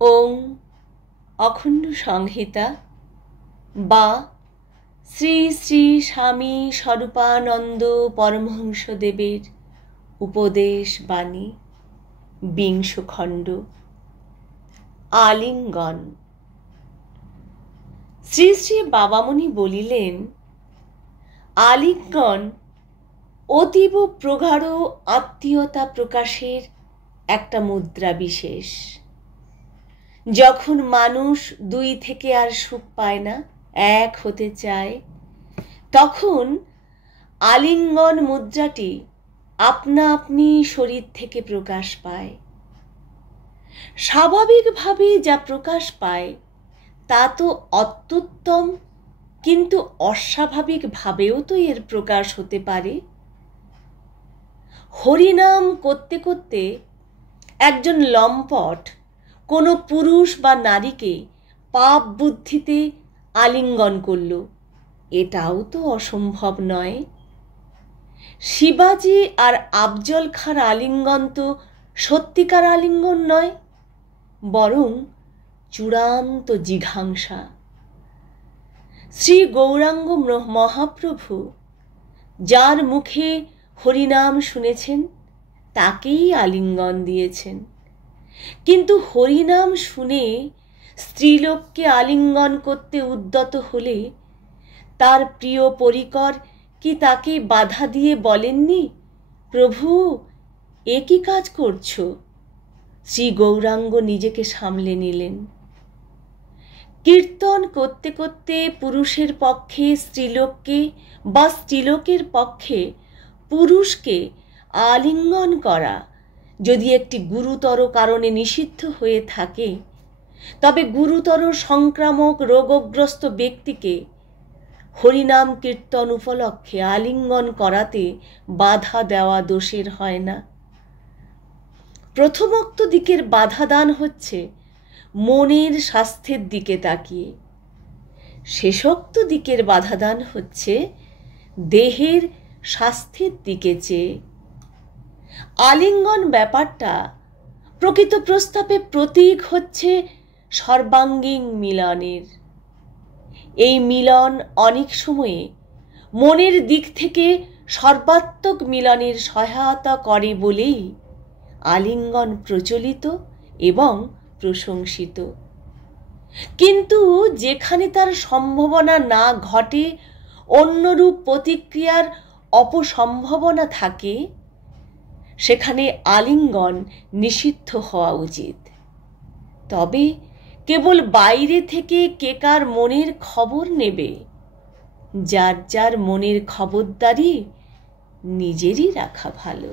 ওং অখণ্ড সংহিতা বা শ্রী শ্রী স্বামী স্বরূপানন্দ পরমহংসদেবের উপদেশ বাণী ২০ খণ্ড। আলিঙ্গন। শ্রী শ্রী বাবামণি বলিলেন, আলিঙ্গন অতীব প্রগাঢ় আত্মীয়তা প্রকাশের একটা মুদ্রা বিশেষ। যখন মানুষ দুই থেকে আর সুখ পায় না, এক হতে চায়, তখন আলিঙ্গন মুদ্রাটি আপনা আপনি শরীর থেকে প্রকাশ পায়। স্বাভাবিকভাবে যা প্রকাশ পায় তা তো অত্যুত্তম, কিন্তু অস্বাভাবিকভাবেও তো এর প্রকাশ হতে পারে। হরিনাম করতে করতে একজন লম্পট কোনো পুরুষ বা নারীকে পাপ বুদ্ধিতে আলিঙ্গন করল, এটাও তো অসম্ভব নয়। শিবাজি আর আফজল খাঁর আলিঙ্গন তো সত্যিকার আলিঙ্গন নয়, বরং চূড়ান্ত জিঘাংসা। শ্রী গৌরাঙ্গ মহাপ্রভু যার মুখে হরিনাম শুনেছেন তাকেই আলিঙ্গন দিয়েছেন, কিন্তু হরিনাম শুনে স্ত্রীলোককে আলিঙ্গন করতে উদ্যত হলে তার প্রিয় পরিকর কি তাকে বাধা দিয়ে বলেননি, প্রভু এ কি কাজ করছো? শ্রী গৌরাঙ্গ নিজেকে সামলে নিলেন। কীর্তন করতে করতে পুরুষের পক্ষে স্ত্রীলোককে বা স্ত্রীলোকের পক্ষে পুরুষকে আলিঙ্গন করা যদি একটি গুরুতর কারণে নিষিদ্ধ হয়ে থাকে, তবে গুরুতর সংক্রামক রোগগ্রস্ত ব্যক্তিকে হরিনাম কীর্তন উপলক্ষে আলিঙ্গন করাতে বাধা দেওয়া দোষের হয় না। প্রথমোক্ত দিকের বাধাদান হচ্ছে মনের স্বাস্থ্যের দিকে তাকিয়ে, শেষোক্ত দিকের বাধাদান হচ্ছে দেহের স্বাস্থ্যের দিকে চেয়ে। আলিঙ্গন ব্যাপারটা প্রকৃত প্রস্তাবে প্রতীক হচ্ছে সর্বাঙ্গীন মিলনের। এই মিলন অনেক সময়ে মনের দিক থেকে সর্বাত্মক মিলনের সহায়তা করে বলেই আলিঙ্গন প্রচলিত এবং প্রশংসিত। কিন্তু যেখানে তার সম্ভাবনা না ঘটে, অন্যরূপ প্রতিক্রিয়ার অপসম্ভাবনা থাকে, সেখানে আলিঙ্গন নিষিদ্ধ হওয়া উচিত। তবে কেবল বাইরে থেকে কে কার মনের খবর নেবে? যার যার মনের খবরদারি নিজেরই রাখা ভালো।